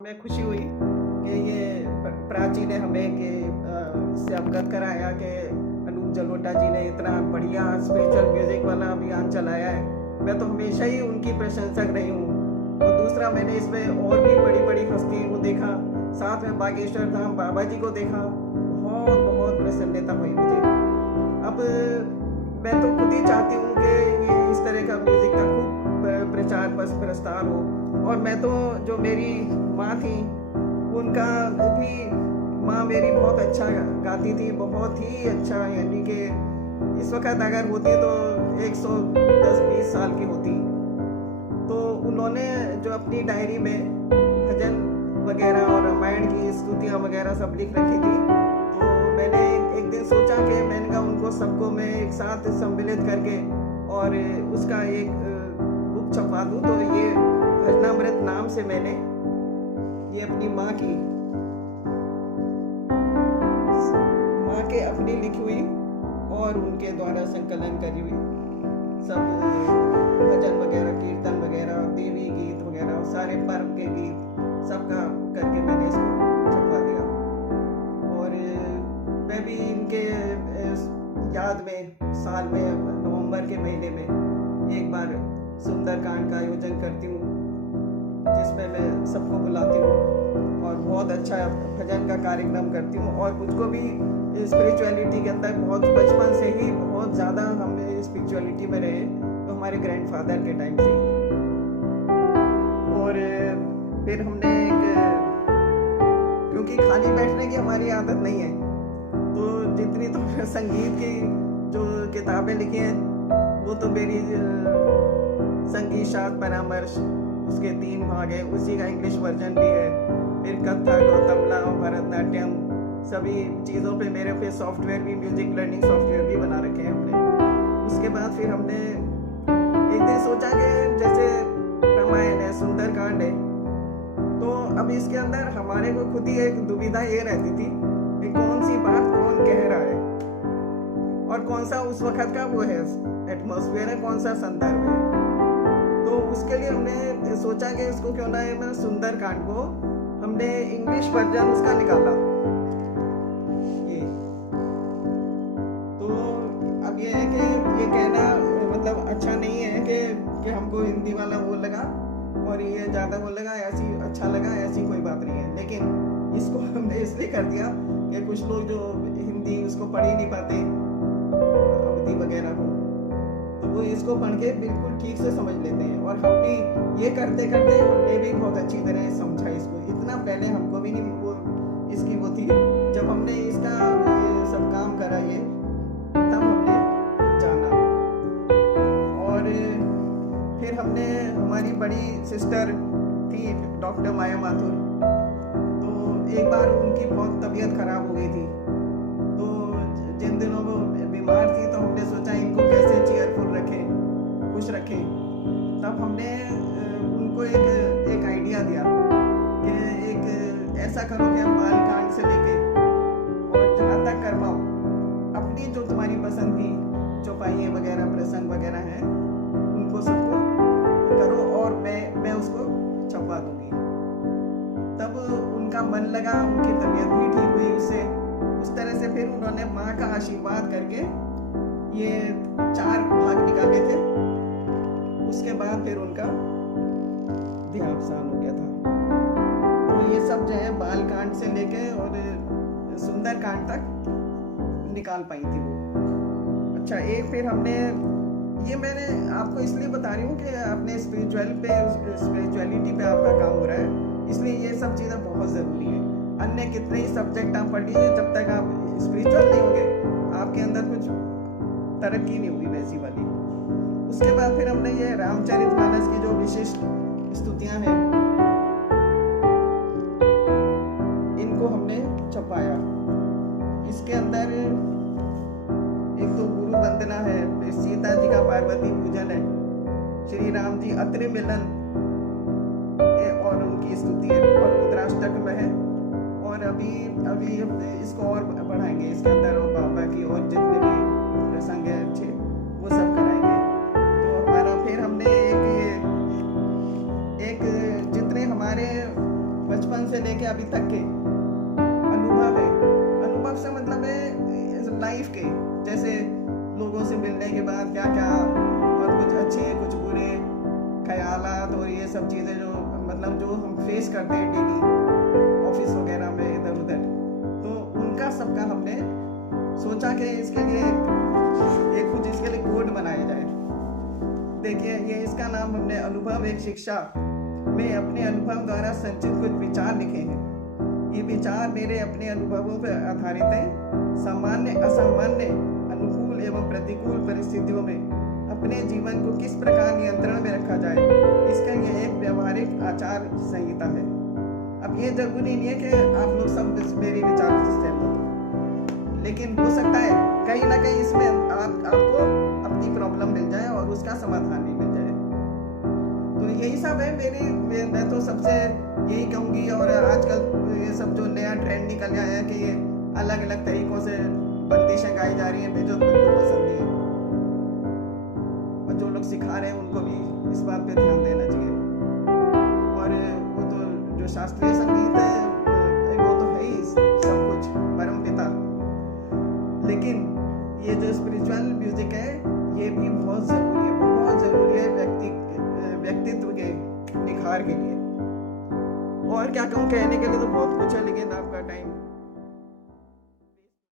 हमें खुशी हुई कि ये प्राची ने हमें इससे अवगत कराया कि अनूप जलोटा जी ने इतना बढ़िया स्पिरिचुअल म्यूजिक वाला अभियान चलाया है। मैं तो हमेशा ही उनकी प्रशंसक रही हूँ। और दूसरा, मैंने इसमें और भी बड़ी बड़ी हस्तियों को देखा, साथ में बागेश्वर धाम बाबा जी को देखा। बहुत बहुत प्रसन्नता हुई मुझे। अब मैं तो खुद ही चाहती हूँ कि इस तरह का म्यूजिक का खूब प्रचार प्रसार हो। और मैं तो, जो मेरी माँ थी, उनका भी, माँ मेरी बहुत अच्छा गाती थी, बहुत ही अच्छा। यानी कि इस वक्त अगर होती तो 110-20 साल की होती। तो उन्होंने जो अपनी डायरी में भजन वगैरह और रामायण की स्तुतियाँ वगैरह सब लिख रखी थी। तो मैंने एक दिन सोचा कि मैंने कहा उनको सबको मैं एक साथ सम्मिलित करके और उसका एक बुक छपवा दूँ। तो ये भजनामृत नाम से मैंने ये अपनी माँ के अपनी लिखी हुई और उनके द्वारा संकलन करी हुई सब भजन वगैरह, कीर्तन वगैरह, देवी गीत वगैरह, सारे पर्व के गीत सबका करके मैंने इसको छपवा दिया। और मैं भी इनके याद में साल में नवंबर के महीने में एक बार सुंदरकांड का आयोजन करती हूँ, जिसमें मैं सबको बुलाती हूँ और बहुत अच्छा भजन का कार्यक्रम करती हूँ। और मुझको भी स्पिरिचुअलिटी के अंदर बहुत बचपन से ही बहुत ज़्यादा हम स्पिरिचुअलिटी में रहे, तो हमारे ग्रैंडफादर के टाइम से। और फिर हमने क्योंकि खाली बैठने की हमारी आदत नहीं है, तो जितनी तो संगीत की जो किताबें लिखी हैं वो तो मेरी संगीत शास्त्र परामर्श, उसके 3 भाग है, उसी का इंग्लिश वर्जन भी है। फिर कथक और तबला और भरतनाट्यम, सभी चीज़ों पे मेरे पे सॉफ्टवेयर भी, म्यूजिक लर्निंग सॉफ्टवेयर भी बना रखे हैं हमने। उसके बाद फिर हमने एक दिन सोचा कि जैसे रामायण है, सुंदरकांड है, तो अब इसके अंदर हमारे को खुद ही एक दुविधा ये रहती थी कि कौन सी बात कौन कह रहा है और कौन सा उस वक्त का वो है एटमॉस्फेयर है, कौन सा संदर्भ है। तो उसके लिए हमने सोचा कि इसको क्यों ना है, मैं सुंदरकांड को हमने इंग्लिश वर्जन उसका निकाला। ये तो अब ये है कि ये कहना मतलब अच्छा नहीं है कि हमको हिंदी वाला वो लगा और ये ज़्यादा वो लगा, ऐसी अच्छा लगा, ऐसी कोई बात नहीं है। लेकिन इसको हमने इसलिए कर दिया कि कुछ लोग जो हिंदी उसको पढ़ ही नहीं पाते, अवधि वगैरह को, तो वो इसको पढ़ के बिल्कुल ठीक से समझ लेते हैं। और हम भी ये करते करते हमने भी बहुत अच्छी तरह समझा इसको। इतना पहले हमको भी नहीं वो इसकी वो थी, जब हमने इसका ये सब काम करा ये, तब हमने जाना। और फिर हमने, हमारी बड़ी सिस्टर थी डॉक्टर माया माथुर, तो एक बार उनकी बहुत तबीयत खराब हो गई थी। तो जिन दिनों वो बीमार थी, तो हमने सोचा इनको कैसे चेयरफुल रखें, खुश रखें। तब हमने उनको एक आइडिया दिया कि एक ऐसा करो कि हम बालकांड से लेके और जहाँ तक करवाओ, अपनी जो तुम्हारी पसंद की चौपाइयाँ वगैरह, प्रसंग वगैरह हैं, उनको सबको करो और मैं उसको छपवा दूंगी। तब उनका मन लगा, उनकी तबीयत भी ठीक हुई उससे। उस तरह से फिर उन्होंने माँ का आशीर्वाद करके ये 4 भाग निकाले थे। उसके बाद फिर उनका देहावसान हो गया था। तो ये सब जो है बालकांड से लेके और सुंदरकांड तक निकाल पाई थी वो। अच्छा, एक फिर हमने, ये मैंने आपको इसलिए बता रही हूँ कि अपने स्पिरिचुअलिटी पे आपका काम हो रहा है, इसलिए ये सब चीज़ें बहुत ज़रूरी है। अन्य कितने ही सब्जेक्ट आप पढ़ लीजिए, जब तक आप स्पिरिचुअल नहीं होंगे आपके अंदर कुछ तरक्की नहीं होगी वैसी वाली। उसके बाद फिर हमने ये रामचरितमानस की जो विशिष्ट स्तुतियां हैं, इनको हमने छपाया। इसके अंदर एक तो गुरु वंदना है, फिर सीता जी का पार्वती पूजन है, श्री राम जी अत्रि मिलन और उनकी स्तुति है, और रुद्राष्टक में है। और अभी इसको और बढ़ाएंगे इसके अंदर, और बाबा की और जितने भी प्रसंग है अच्छे वो सब कराएंगे। तो हमारा फिर हमने एक जितने हमारे बचपन से लेके अभी तक के अनुभव है। अनुभव से मतलब है लाइफ के, जैसे लोगों से मिलने के बाद क्या क्या, और कुछ अच्छे कुछ बुरे ख्यालात और ये सब चीज़ें जो मतलब जो हम फेस करते हैं डेली ऑफिस वगैरह में इधर उधर, तो उनका सबका हमने सोचा कि इसके लिए एक कुछ इसके लिए कोड बनाया जाए। देखिए ये इसका नाम हमने अनुभव एक शिक्षा में अपने अनुभव द्वारा संचित कुछ विचार लिखे हैं। ये विचार मेरे अपने अनुभवों पर आधारित हैं। सामान्य असामान्य अनुकूल एवं प्रतिकूल परिस्थितियों में अपने जीवन को किस प्रकार नियंत्रण में रखा जाए, इसका ये एक व्यवहारिक आचार संहिता है। अब ये जरूरी नहीं है कि आप लोग सब मेरी विचार से सहमत हो, लेकिन हो सकता है कहीं ना कहीं इसमें आपको अपनी प्रॉब्लम मिल जाए और उसका समाधान भी मिल जाए। तो यही सब है मैं तो सबसे यही कहूँगी। और आजकल ये सब जो नया ट्रेंड निकल आया है कि ये अलग अलग तरीकों से बंदिशें गाई जा रही हैं, मुझे बिल्कुल पसंद नहीं है। और जो लोग सिखा रहे हैं उनको भी इस बात पे ध्यान देना चाहिए। और वो तो जो शास्त्रीय संगीत है वो तो है ही सब कुछ परमपिता, लेकिन ये जो स्पिरिचुअल म्यूजिक है ये भी बहुत ज़रूरी है, बहुत ज़रूरी है व्यक्तित्व के निखार के लिए। और क्या कहूँ, कहने के लिए तो बहुत कुछ है, लेकिन आपका टाइम